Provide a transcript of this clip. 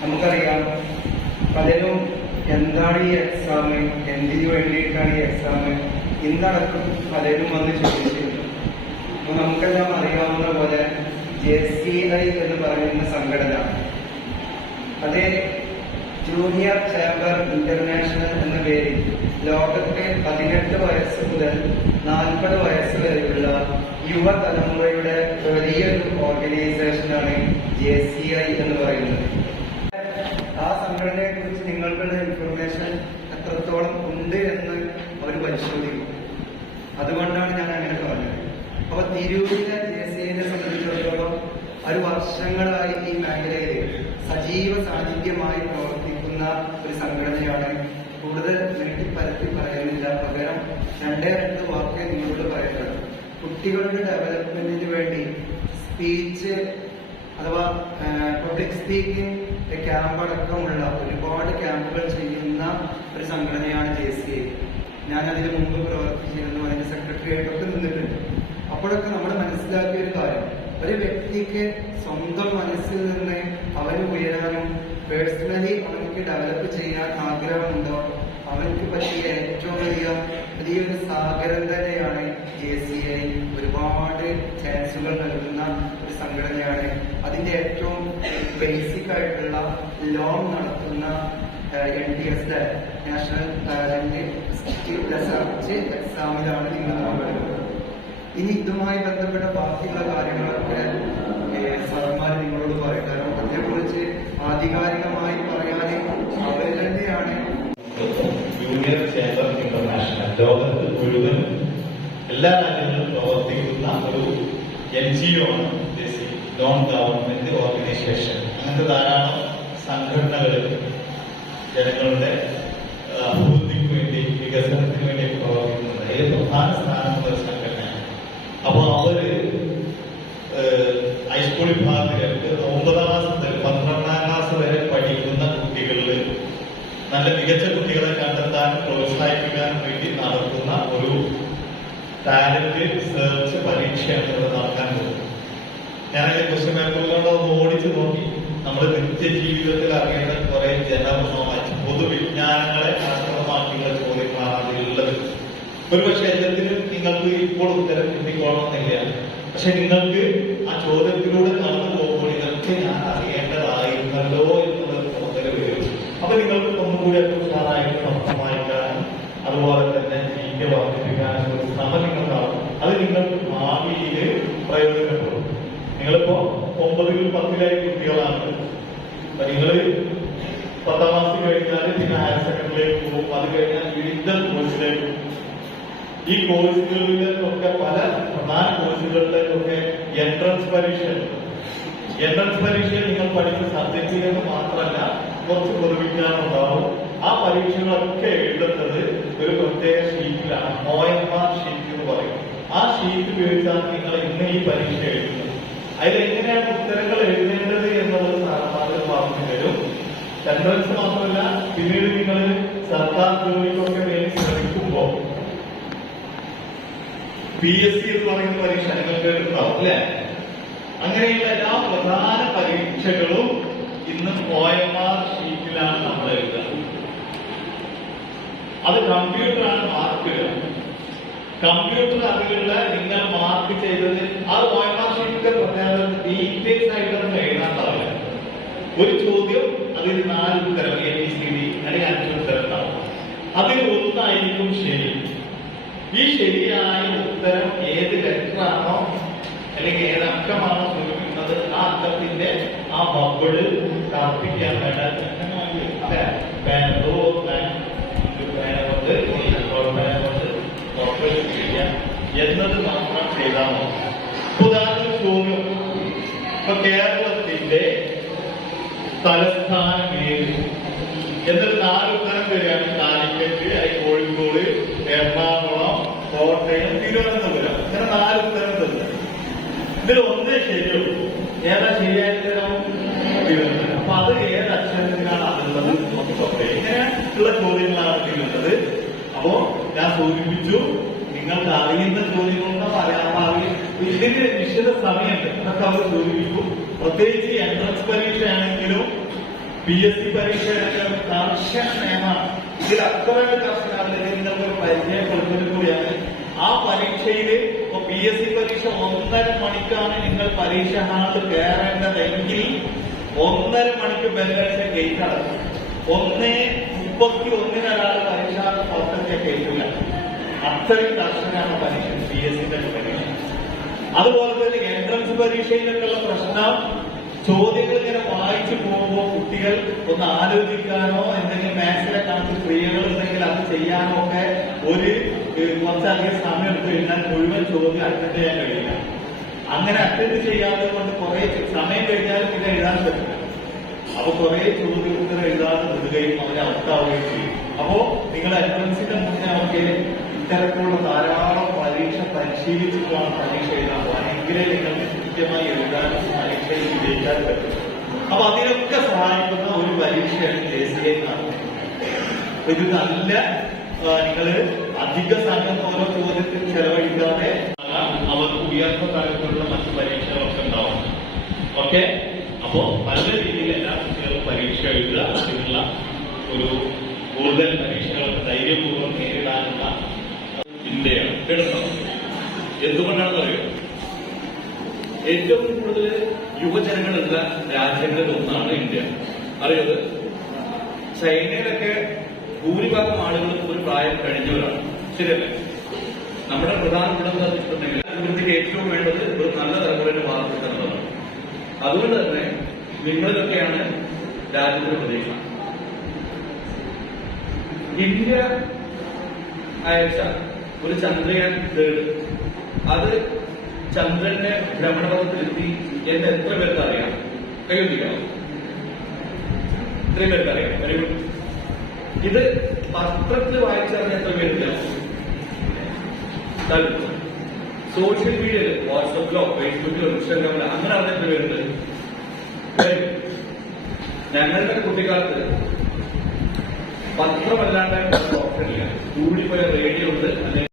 നമുക്കറിയാം പലരും എന്താണ് ഈ എക്സാം, എന്തിനു വേണ്ടിയിട്ടാണ് ഈ എക്സാം, ഇന്നടക്കം പലരും വന്ന് ചോദിച്ചിരുന്നു. അപ്പൊ നമുക്കെല്ലാം അറിയാവുന്ന പോലെ JCI എന്ന് പറയുന്ന സംഘടന, അതേ ജൂനിയർ ചേംബർ ഇന്റർനാഷണൽ എന്ന പേരിൽ ലോകത്തെ 18 വയസ്സ് മുതൽ 40 വയസ്സ് വരെയുള്ള യുവതലമുറയുടെ വലിയൊരു ഓർഗനൈസേഷനാണ് JCI എന്ന് പറയുന്നത്. ആ സംഘടനയെ കുറിച്ച് നിങ്ങൾക്കുള്ള ഇൻഫർമേഷൻ എത്രത്തോളം ഉണ്ട് എന്ന് അവർ പരിശോധിക്കും. അതുകൊണ്ടാണ് ഞാൻ അങ്ങനെ പറഞ്ഞത്. അപ്പൊ തിരൂരിലെ JCIനെ സംബന്ധിച്ചിടത്തോളം ഒരു വർഷങ്ങളായി ഈ മേഖലയിൽ സജീവ സാന്നിധ്യമായി പ്രവർത്തിക്കുന്ന ഒരു സംഘടനയാണ്. കൂടുതൽ നീട്ടിപ്പരത്തി പറയുന്നില്ല, പകരം 2 വാക്കേ നിങ്ങളോട് പറയുന്നത്. കുട്ടികളുടെ ഡെവലപ്മെന്റിന് വേണ്ടി സ്പീച്ച് അഥവാ പബ്ലിക് സ്പീക്കിംഗ് ക്യാമ്പ് അടക്കമുള്ള ഒരുപാട് ക്യാമ്പുകൾ ചെയ്യുന്ന ഒരു സംഘടനയാണ് JCI. ഞാൻ അതിന് മുമ്പ് പ്രവർത്തിച്ചിരുന്നു, അതിന്റെ സെക്രട്ടറി ആയിട്ടൊക്കെ നിന്നിട്ടുണ്ട്. അപ്പോഴൊക്കെ നമ്മൾ മനസ്സിലാക്കിയ ഒരു കാര്യം, ഒരു വ്യക്തിക്ക് സ്വന്തം മനസ്സിൽ നിന്ന് അവന് ഉയരാനും പേഴ്സണലി അവനക്ക് ഡെവലപ്പ് ചെയ്യാൻ ആഗ്രഹമുണ്ടോ, അവനക്ക് പറ്റിയ ഏറ്റവും വലിയൊരു സാഗരം തന്നെയാണ് JCI. ഒരുപാട് ചാൻസുകൾ നൽകുന്ന ഒരു സംഘടനയാണ്. അതിന്റെ ഏറ്റവും ബേസിക് ആയിട്ടുള്ള ലോൺ നടത്തുന്ന NTS നാഷണൽ ടാലന്റ് റിസർച്ച് എക്സാമിലാണ് നിങ്ങൾ പങ്കെടുക്കുന്നത്. ഇനി ഇതുമായി ബന്ധപ്പെട്ട ബാക്കിയുള്ള കാര്യങ്ങളൊക്കെ സാർമാർ നിങ്ങളോട് പറയും. കാരണം അതിനെക്കുറിച്ച് ആധികാരികമായി പറയാൻ അവർ തന്നെയാണ്. ജൂനിയർ ചേംബർ ഇന്റർനാഷണൽ ലോകത്ത് മുഴുവൻ എല്ലാ രാജ്യങ്ങളിലും പ്രവർത്തിക്കുന്ന ഒരു NGO ആണ് JCI, നോൺ ഗവൺമെന്റ് ഓർഗനൈസേഷൻ. അങ്ങനത്തെ ധാരാളം സംഘടനകൾ ജനങ്ങളുടെ അഭിവൃദ്ധിക്ക് വേണ്ടി, വികസനത്തിന് വേണ്ടി പ്രവർത്തിക്കുന്നുണ്ട്. അതിൽ പ്രധാന സ്ഥാനമുള്ള ഒരു സംഘടനയാണ്. അപ്പൊ അവര് ഹൈസ്കൂൾ വിഭാഗത്തിലേക്ക് 9ാം ക്ലാസ് മുതൽ 12ാം ക്ലാസ് വരെ പഠിക്കുന്ന കുട്ടികളിൽ നല്ല മികച്ച കുട്ടികളെ കണ്ടെത്താനും പ്രോത്സാഹിപ്പിക്കാനും വേണ്ടി നടത്തുന്ന ഒരു ടാലന്റ് സെർച്ച് പരീക്ഷയാണ് ഇവിടെ നടക്കാൻ പോകുന്നത്. ഞാനതിൽ ക്വസ്റ്റ്യൻ പേപ്പറിലൂടെ ഒന്ന് ഓടിച്ചു നോക്കി. നമ്മൾ നിത്യജീവിതത്തിൽ അറിയേണ്ട കുറെ പൊതുവിജ്ഞാനങ്ങളെ ആസ്പദമാക്കിയുള്ള ചോദ്യങ്ങളാണ് അതിലുള്ളത്. ഒരുപക്ഷെ എല്ലാത്തിനും നിങ്ങൾക്ക് ഇപ്പോൾ ഉത്തരം കിട്ടിക്കോളണമെന്നില്ല. പക്ഷെ നിങ്ങൾക്ക് ആ ചോദ്യത്തിലൂടെ കടന്നു പോകുമ്പോൾ ഇതൊക്കെ ഞാൻ അറിയേണ്ടതായിരുന്നല്ലോ എന്നുള്ളത് തോന്നൽ വരും. അപ്പൊ നിങ്ങൾക്ക് ഒന്നുകൂടി ഉഷാറായിട്ട് പത്രം വായിക്കാനും അതുപോലെ തന്നെ ജീവിതം വർദ്ധിപ്പിക്കാനും ഒരു ശ്രമം നിങ്ങൾക്കാവും. അത് നിങ്ങൾക്ക് ഭാവിയിൽ പ്രയോജനപ്പെടും. നിങ്ങളിപ്പോ 9ൽ 10ലായി കുട്ടികളാണ്. നിങ്ങൾ 10ാം ക്ലാസ് കഴിഞ്ഞാൽ പിന്നെ ഹയർ സെക്കൻഡറിയിലേക്ക് പോകും. അത് കഴിഞ്ഞാൽ വിവിധ കോഴ്സിലേക്ക്. ഈ കോഴ്സുകളിലൊക്കെ പല പ്രധാന കോഴ്സുകളിലേക്കൊക്കെ എൻട്രൻസ് പരീക്ഷയിൽ നിങ്ങൾ പഠിക്കുന്ന സബ്ജക്റ്റിലേക്ക് മാത്രമല്ല കുറച്ച് പൊതുവിജ്ഞാനം ഉണ്ടാവും. ആ പരീക്ഷകളൊക്കെ എഴുതുന്നത് ഒരു പ്രത്യേക ഷീറ്റിലാണ്, OMR ഷീറ്റ് എന്ന് പറയും. ആ ഷീറ്റ് ഉപയോഗിച്ചാണ് നിങ്ങൾ ഇന്ന് ഈ പരീക്ഷ എഴുതുന്നത്. അതിലെങ്ങനെയാണ് ഉത്തരങ്ങൾ എഴുതേണ്ടത് എന്നുള്ളത് സാറന്മാർ പറഞ്ഞു തരും. എൻട്രൻസ് മാത്രമല്ല, പിന്നീട് നിങ്ങൾ സർക്കാർ ജോലിക്കൊക്കെ വേണ്ടി ശ്രമിക്കുമ്പോൾ PSC എന്ന് പറയുന്ന പരീക്ഷ നിങ്ങൾ കേട്ടിട്ടുണ്ടാവും അല്ലെ? അങ്ങനെയുള്ള എല്ലാ പ്രധാന പരീക്ഷകളും ഇന്ന് OMR ഷീറ്റിലാണ് നമ്മൾ എഴുതുക. അത് കമ്പ്യൂട്ടറാണ് മാർക്ക് ഇടുക. കമ്പ്യൂട്ടർ അതിലുള്ള നിങ്ങൾ മാർക്ക് ചെയ്തത് ആ OMR ഷീറ്റിന്റെ പ്രത്യേകത ഡീറ്റെയിൽസ് ആയിട്ടൊന്നും എഴുതാണ്ടാവില്ല. ഒരു ചോദ്യം അതിൽ 4 ഉത്തരം ABCD അല്ലെങ്കിൽ 5 ഉത്തരം ഉണ്ടാവും. അതിൽ ഒന്നായിരിക്കും ശരി. ഈ ശരിയായ ഉത്തരം ഏത് ലെറ്ററാണോ അല്ലെങ്കിൽ ഏത് അക്കമാണോ സൂചിപ്പിക്കുന്നത് ആ അക്കത്തിന്റെ ആ ബബിള് കറുപ്പിക്കാൻ വേണ്ട എന്നത് മാത്രം ചെയ്താൽ മതി. ഉദാഹരണത്തിന് ചോദ്യം, ഇപ്പൊ കേരളത്തിന്റെ തലസ്ഥാനം ഏത് എന്നൊരു 4 ഉത്തരം വരികയാണ്. കാലിക്കറ്റ്, കോഴിക്കോട്, എറണാകുളം, കോട്ടയം, തിരുവനന്തപുരം. ഇങ്ങനെ 4 ഉത്തരം തന്നെ. ഇതിൽ ഒന്നേ ശരിയുള്ളൂ. ഏതാ ശരിയായ ഉത്തരം? തിരുവനന്തപുരം. അപ്പൊ അത് ഏത് അക്ഷരത്തിലാണ് അതുള്ളത്? ഇങ്ങനെയുള്ള ചോദ്യങ്ങളാണ് ചെയ്യുന്നത്. അപ്പോ ഞാൻ സൂചിപ്പിച്ചു, നിങ്ങൾക്ക് അറിയുന്ന ചോദ്യങ്ങളുണ്ടോ അറിയാൻ ഇതിന്റെ നിശ്ചിത സമയത്ത് അതൊക്കെ അവർ സൂചിപ്പിക്കും. പ്രത്യേകിച്ച് എൻട്രൻസ് പരീക്ഷയാണെങ്കിലും PSC പരീക്ഷയൊക്കെ കർശന നിയമമാണ്. ഇതിൽ അത്രയും കർശനമാണെങ്കിൽ നിങ്ങൾക്ക് പരിചയപ്പെടുത്തുന്നത് കൂടിയാണ്. ആ പരീക്ഷയിൽ ഇപ്പൊ PSC പരീക്ഷ 1.5 മണിക്കാണ് നിങ്ങൾ പരീക്ഷ ഹാളിൽ കയറേണ്ടതെങ്കിൽ 1.5 മണിക്ക് ബെല്ലടിച്ച ഗേറ്റ് അടക്കും. 1:31 ഒരാൾ പരീക്ഷ പുറത്തെത്തിയ ഗേറ്റില്ല. അത്രയും കർശനമാണ് പരീക്ഷ, PSC പരീക്ഷ. അതുപോലെ തന്നെ എൻട്രൻസ് പരീക്ഷയിലൊക്കെയുള്ള പ്രശ്നം, ചോദ്യങ്ങൾ ഇങ്ങനെ വായിച്ചു പോകുമ്പോൾ കുട്ടികൾ ഒന്ന് ആലോചിക്കാനോ എന്തെങ്കിലും മാത്സിലെ കണക്ക് ക്രിയകൾ ഉണ്ടെങ്കിൽ അത് ചെയ്യാനോ ഒക്കെ കുറച്ചധികം സമയം എടുത്ത് കഴിഞ്ഞാൽ മുഴുവൻ ചോദ്യം അറ്റൻഡ് ചെയ്യാൻ കഴിയില്ല. അങ്ങനെ അറ്റൻഡ് ചെയ്യാതെ കൊണ്ട് കുറെ സമയം കഴിഞ്ഞാൽ പിന്നെ എഴുതാൻ പറ്റില്ല. അപ്പൊ കുറെ ചോദ്യോത്തരം എഴുതാതെ വിടുകയും അവരെ ഔട്ടാവുകയും ചെയ്യും. അപ്പോ നിങ്ങൾ എൻട്രൻസിന്റെ മുന്നേ അവർക്ക് ഇത്തരത്തിലുള്ള ധാരാളം പരീക്ഷ പരിശീലിച്ചിട്ടാണ് പരീക്ഷ എഴുതാൻ പോകുന്നത്. എങ്കിലേ നിങ്ങൾക്ക് കൃത്യമായി എഴുതാനും പരീക്ഷയിൽ വിജയിക്കാൻ പറ്റും. അപ്പൊ അതിനൊക്കെ സഹായിക്കുന്ന ഒരു പരീക്ഷയാണ് JCI നടത്തുന്നത്. ഇത് നല്ല നിങ്ങൾ അധിക സമയം ഓരോ ചോദ്യത്തിൽ ചെലവഴിക്കാതെ അവർക്ക് ഉയർന്ന തലത്തിലുള്ള മറ്റു പരീക്ഷകളൊക്കെ ഉണ്ടാവും. ഓക്കെ, അപ്പോ നല്ല രീതിയിൽ എല്ലാ കുട്ടികളും പരീക്ഷ എഴുതുക. അതിനുള്ള ഒരു കൂടുതൽ പരീക്ഷകളൊക്കെ ധൈര്യപൂർവ്വം നേരിടാനുള്ള ഇന്ത്യയാണ് എടുക്കണം. എന്തുകൊണ്ടാണെന്ന് അറിയോ? ഏറ്റവും കൂടുതൽ യുവജനങ്ങളുള്ള രാജ്യങ്ങളിൽ ഒന്നാണ് ഇന്ത്യ. അറിയത് ചൈനയിലൊക്കെ ഭൂരിഭാഗം ആളുകളും ഒരു പ്രായം കഴിഞ്ഞവരാണ്. ശരിയല്ലേ? നമ്മുടെ പ്രധാന ഗുണം വെച്ചിട്ടുണ്ടെങ്കിൽ അഭിവൃദ്ധിക്ക് ഏറ്റവും വേണ്ടത് ഒരു നല്ല തലമുറയുടെ വാർത്തകൾ എന്നുള്ളതാണ്. അതുകൊണ്ട് തന്നെ നിങ്ങളിലൊക്കെയാണ് രാജ്യത്തിന്റെ പ്രതീക്ഷ. ഇന്ത്യ അയച്ച ഒരു ചന്ദ്രയാൻ 3 അത് ചന്ദ്രന്റെ ഭ്രമണപഥത്തിലെത്തി എന്ന് എത്ര പേർക്ക് അറിയാം? കൈവന്നിക്കണം. ഇത്രയും പേർക്ക് അറിയാം. Very good. ഇത് പത്രത്തിൽ വായിച്ചറിഞ്ഞ എത്ര പേരില്ല? സോഷ്യൽ മീഡിയയിൽ വാട്സപ്പിലോ ഫേസ്ബുക്കിലോ ഇൻസ്റ്റാഗ്രാമിലോ അങ്ങനെ അറിഞ്ഞ എത്ര പേരുണ്ട്? ഞങ്ങളുടെ കുട്ടിക്കാലത്ത് പത്രമല്ലാണ്ട് ഓപ്ഷനില്ല. കൂടിപ്പോയ റേഡിയോ ഉണ്ട്, അല്ലെങ്കിൽ